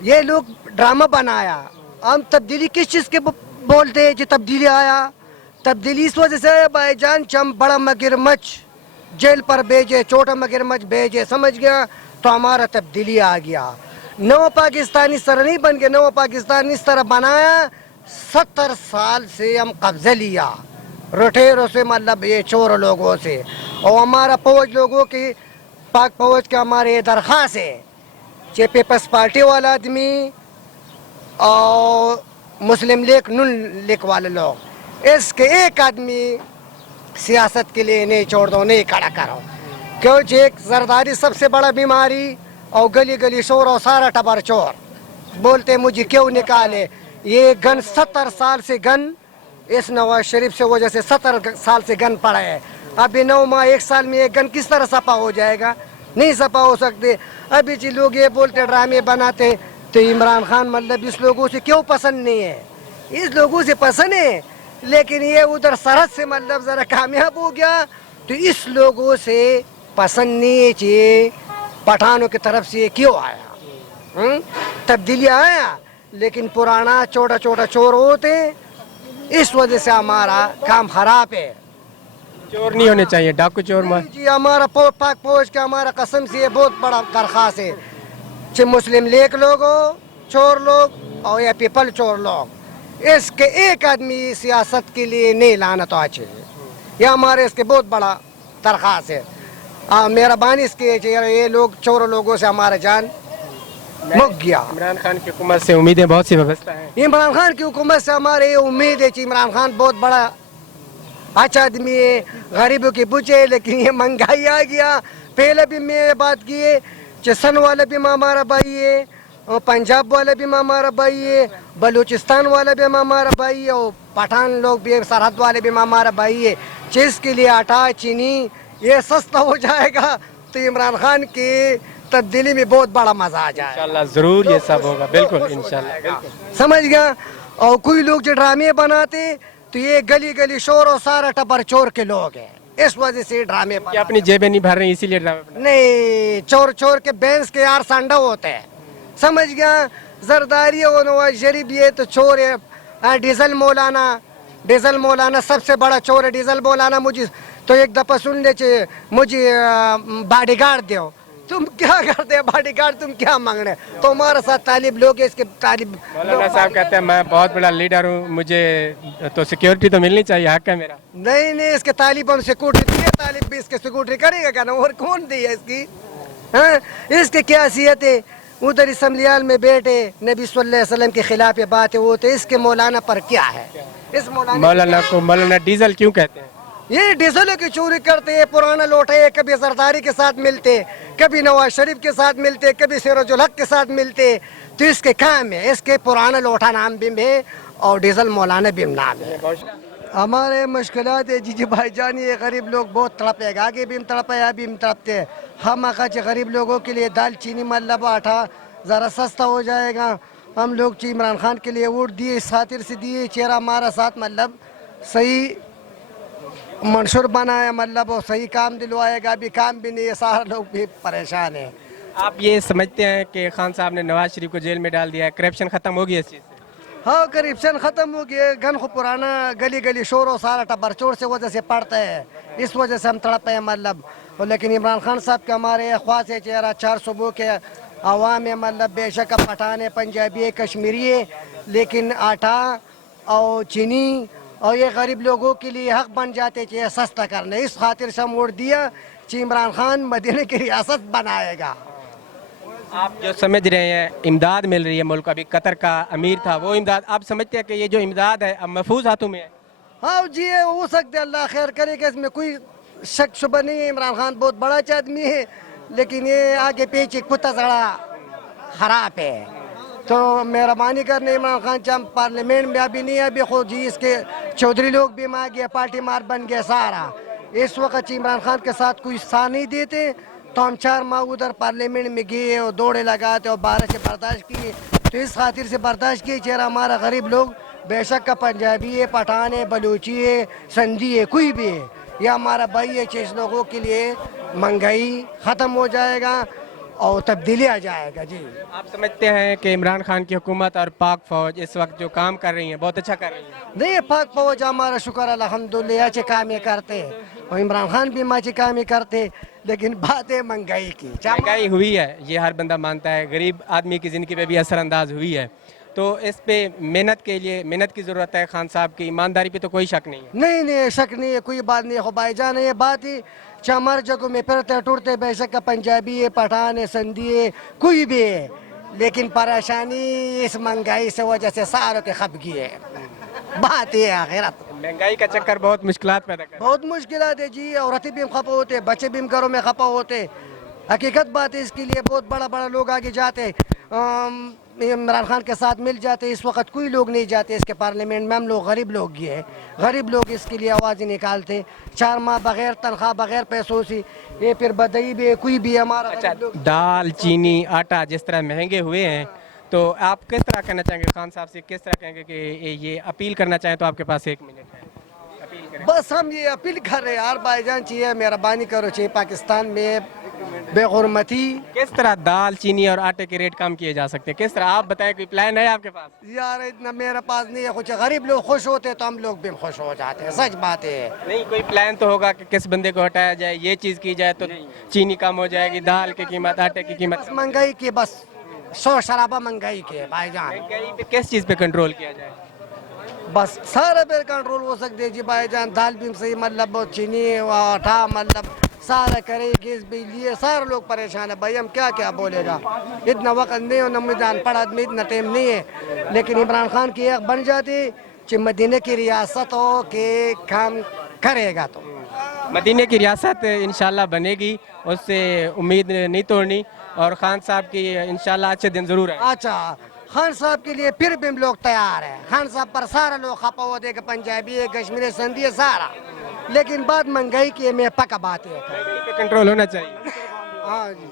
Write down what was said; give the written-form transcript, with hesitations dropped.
یہ لوگ ڈرامہ بنایا. ہم تبدیلی کس چیز کے بولتے ہیں کہ تبدیلی آیا؟ تبدیلی اس وجہ سے ہے بھائی جان، ہم بڑا مگرمچھ جیل پر بھیجے، چھوٹا مگرمچھ بھیجے، سمجھ گیا؟ تو ہمارا تبدیلی آ گیا. نو پاکستان اس طرح نہیں بن گیا، نو پاکستان اس طرح بنایا. 70 سال سے ہم قبضہ لیا روٹیروں سے، مطلب یہ چور لوگوں سے. اور ہمارا فوج لوگوں کی، پاک فوج کا ہمارے درخواست ہے کہ پیپلز پارٹی والا آدمی اور مسلم لیگ نون لیگ والے لوگ، اس کے ایک آدمی سیاست کے لیے نہیں چھوڑ دو، نہیں کھڑا کرو. کیونکہ ایک زرداری سب سے بڑا بیماری، اور گلی گلی شور اور سارا ٹبر چور. بولتے مجھے کیوں نکالے؟ یہ گن 70 سال سے گن اس نواز شریف سے وجہ سے 70 سال سے گن پڑا ہے. ابھی 9 ماہ 1 سال میں یہ گن کس طرح سپا ہو جائے گا؟ نہیں سپا ہو سکتے. ابھی جی لوگ یہ بولتے ڈرامے بناتے، تو عمران خان مطلب اس لوگوں سے کیوں پسند نہیں ہے؟ اس لوگوں سے پسند ہے، لیکن یہ ادھر سرحد سے مطلب ذرا کامیاب ہو گیا، تو اس لوگوں سے پسند نہیں ہے. پٹھانوں کی طرف سے یہ کیوں آیا؟ تبدیلی آیا، لیکن پرانا چھوٹا چھوٹا چور ہوتے، اس وجہ سے ہمارا کام خراب ہے. چور نہیں ہونے چاہیے، ڈاکو چور نہیں جی، ہمارا پاک فوج کا ہمارا قسم سے یہ بہت بڑا درخواست ہے کہ مسلم لیگ لوگ ہو، چور لوگ، اور یا پیپل چور لوگ، اس کے ایک آدمی سیاست کے لیے نہیں لانا تو اچھے. یہ ہمارے اس کے بہت بڑا درخواست ہے. مہربانی اس کی یہ لوگ چور لوگوں سے ہمارا جان مک گیا. عمران خان کی حکومت سے امیدیں بہت سی وابستہ ہیں. عمران خان کی حکومت سے ہمارے یہ امید ہے کہ عمران خان بہت بڑا اچھا آدمی ہے، غریبوں کی بچے، لیکن یہ مہنگائی آ گیا. پہلے بھی میں یہ بات کی ہے کہ سن والا بھی ہمارا بھائی ہے، اور پنجاب والا بھی ہمارا بھائی ہے، بلوچستان والا بھی ہمارا بھائی ہے، اور پٹھان لوگ بھی، سرحد والے بھی ہمارا بھائی ہے. چیز کے لیے آٹا چینی یہ سستا ہو جائے گا تو عمران خان کی تبدیلی میں بہت بڑا مزہ آ جائے گا. انشاءاللہ ضرور یہ سب ہوگا، بالکل انشاءاللہ. سمجھ گیا؟ اور کوئی لوگ جو ڈرامے بناتے تو یہ گلی گلی شور اور سارا ٹبر چور کے لوگ ہیں، اس وجہ سے ڈرامے کہ اپنی جیبیں نہیں بھر رہی اسی لیے ڈرامے بنا. نہیں، چور چور کے بینس کے یار سانڈا ہوتے ہیں. سمجھ گیا؟ زرداری اور نواز شریف یہ تو چور ہے. ڈیزل مولانا سب سے بڑا چور ہے. ڈیزل مولانا مجھے تو ایک دفعہ سن لے چاہیے مجھے باڈی گارڈ دیو. تم کیا کرتے ہیں باڈی گارڈ؟ تم کیا مانگ رہے ہیں؟ تو ہمارے ساتھ طالب لوگ اس کے طالب مولانا صاحب کہتے ہیں میں بہت بڑا لیڈر ہوں، مجھے تو سیکیورٹی تو ملنی چاہیے، حق ہے میرا. نہیں، اس کے طالب ہم سیکورٹی دیے، طالب بھی اس کے سیکورٹی کرے گا کیا نا؟ اور کون دی ہے اس کی؟ اس کی کیا حیثیت ہے؟ ادھر اسمبلی ہال میں بیٹھے نبی صلی اللہ علیہ وسلم کے خلاف باتیں ہوتے، اس کے مولانا پر کیا ہے؟ اس مولانا کو مولانا ڈیزل کیوں کہتے ہیں؟ یہ ڈیزلوں کی چوری کرتے ہیں، پرانا لوٹے، کبھی زرداری کے ساتھ ملتے، کبھی نواز شریف کے ساتھ ملتے، کبھی سراج الحق کے ساتھ ملتے. تو اس کے کام ہے، اس کے پرانا لوٹا نام بھی ہے اور ڈیزل مولانا بھی نام ہے. ہمارے مشکلات ہے جی بھائی جان، یہ غریب لوگ بہت تڑپے گا، آگے بھی ہم تڑپے ابھی ہم تڑپتے ہیں. ہم آخر غریب لوگوں کے لیے دال چینی مطلب آٹھا ذرا سستا ہو جائے گا. ہم لوگ عمران خان کے لیے ووٹ دیے، اس خاطر سے دیے چہرہ ہمارا ساتھ مطلب صحیح منشور بنایا، مطلب وہ صحیح کام دلوائے گا. ابھی کام بھی نہیں ہے، سارے لوگ بھی پریشان ہیں. آپ یہ سمجھتے ہیں کہ خان صاحب نے نواز شریف کو جیل میں ڈال دیا ہے، کرپشن ختم ہوگی اس چیز سے؟ ہاں، کرپشن ختم ہو گیا. گن کو پرانا گلی گلی شور و سارا ٹبر چور سے وجہ سے پڑتا ہے، اس وجہ سے ہم تڑپے ہیں مطلب. لیکن عمران خان صاحب کے ہمارے خواص ہے چہرہ 4 صوبوں کے عوام ہے، مطلب بے شک پٹھان ہے، پنجابی ہے، کشمیری ہے، لیکن آٹا اور چینی اور یہ غریب لوگوں کے لیے حق بن جاتے کہ یہ سستا کرنے. اس خاطر سے ہم ووٹ دیا کہ عمران خان مدینہ کی ریاست بنائے گا. آپ جو سمجھ رہے ہیں امداد مل رہی ہے ملک، ابھی قطر کا امیر تھا وہ امداد، آپ سمجھتے ہیں کہ یہ جو امداد ہے اب محفوظ ہاتھوں میں ہے؟ ہاں جی، ہو سکتے اللہ خیر کرے گا، اس میں کوئی شک شبہ نہیں ہے. عمران خان بہت بڑا آدمی ہے، لیکن یہ آگے پیچھے کتا زڑا خراب ہے. تو مہربانی کرنے عمران خان چاہم پارلیمنٹ میں ابھی نہیں ہے، ابھی خود جی اس کے چودھری لوگ بھی مار گیا، پارٹی مار بن گیا سارا. اس وقت عمران خان کے ساتھ کوئی ساتھ نہیں دیتے، تو ہم 4 ماہ ادھر پارلیمنٹ میں گئے اور دوڑے لگاتے اور 12 سے برداشت کیے. تو اس خاطر سے برداشت کیے چہرہ ہمارا غریب لوگ بے شک کا پنجابی ہے، پٹھان ہے، بلوچی ہے، سندھی ہے، کوئی بھی ہے، یہ ہمارا بھائی ہے. 6 لوگوں کے لیے مہنگائی ختم ہو جائے گا اور تبدیلی آ جائے گا. جی آپ سمجھتے ہیں کہ عمران خان کی حکومت اور پاک فوج اس وقت جو کام کر رہی ہیں بہت اچھا کر رہی ہیں؟ نہیں پاک فوج ہمارا شکر الحمدللہ اچھے کام کرتے اور عمران خان بھی اچھے کام کرتے لیکن بات ہے مہنگائی کی. مہنگائی ہوئی ہے یہ ہر بندہ مانتا ہے, غریب آدمی کی زندگی پہ بھی اثر انداز ہوئی ہے, تو اس پہ محنت کے لیے محنت کی ضرورت ہے. خان صاحب کی ایمانداری پہ تو کوئی شک نہیں ہے. نہیں شک نہیں ہے, کوئی بات نہیں ہے بھائی جان. یہ بات ہی ہمارے جگہوں میں پھرتے ٹوٹتے بے شک پنجابی ہے, پٹھان ہے, سندھی ہے, کوئی بھی ہے, لیکن پریشانی اس مہنگائی سے وجہ سے ساروں کے کھپ گئی ہے. بات یہ آخرت مہنگائی کا چکر بہت مشکلات پیدا کر رہا ہے. بہت مشکلات ہے جی. عورتیں بھی خفا ہوتے, بچے بھی گھروں میں خفا ہوتے. حقیقت بات ہے, اس کے لیے بہت بڑا لوگ آگے جاتے, عمران خان کے ساتھ مل جاتے. اس وقت کوئی لوگ نہیں جاتے اس کے پارلیمنٹ میں. ہم لوگ غریب لوگ یہ ہے, غریب لوگ اس کے لیے آوازیں نکالتے. 4 ماہ بغیر تنخواہ بغیر پیسوں سے, یہ پھر بدئی بھی ہے, کوئی بھی ہمارا اچھا, غریب لوگ. دال چینی آٹا جس طرح مہنگے ہوئے ہیں, تو آپ کس طرح کہنا چاہیں گے خان صاحب سے, کس طرح کہیں گے کہ یہ اپیل کرنا چاہیں تو آپ کے پاس 1 منٹ ہے, اپیل کریں. بس ہم یہ اپیل کر رہے ہیں یار بھائی جان, چاہیے مہربانی کرو, چاہیے پاکستان میں بے غرمتی. کس طرح دال چینی اور آٹے کے ریٹ کم کیے جا سکتے ہیں, کس طرح آپ بتائیں, کوئی پلان ہے آپ کے پاس؟ یار اتنا میرے پاس نہیں ہے کچھ. غریب لوگ خوش ہوتے تو ہم لوگ بھی خوش ہو جاتے ہیں, سچ بات ہے. نہیں, کوئی پلان تو ہوگا کہ کس بندے کو ہٹایا جائے, یہ چیز کی جائے تو چینی کم ہو جائے گی, دال کی قیمت, آٹے کی قیمت بس مہنگائی کی, بس شور شرابہ مہنگائی کے ہے بھائی جان. مہنگائی پہ کس چیز پہ کنٹرول کیا جائے؟ بس سارے پہ کنٹرول ہو سکتے جی بھائی جان. دال بھی صحیح, مطلب چینی آٹا, مطلب سارا کرے, گیس بجلی, سارے لوگ پریشان ہیں بھائی. ہم کیا بولے گا, اتنا وقت نہیں ہے, نمبر پڑھا آدمی اتنا ٹائم نہیں ہے. لیکن عمران خان کی ایک بن جاتی کہ مدینہ کی ریاست ہو کے کام کرے گا. تو مدینہ کی ریاست انشاءاللہ بنے گی, اس سے امید نہیں توڑنی, اور خان صاحب کی انشاءاللہ اچھے دن ضرور ہیں. اچھا, خان صاحب کے لیے پھر بھی ہم لوگ تیار ہیں. خان صاحب پر سارے لوگ خفا ہوتے کہ پنجابی ہے, کشمیری, سندھی ہے, سارا. لیکن بات مہنگائی کی ہے, میں پکا بات ہے. کنٹرول ہونا چاہیے. ہاں جی.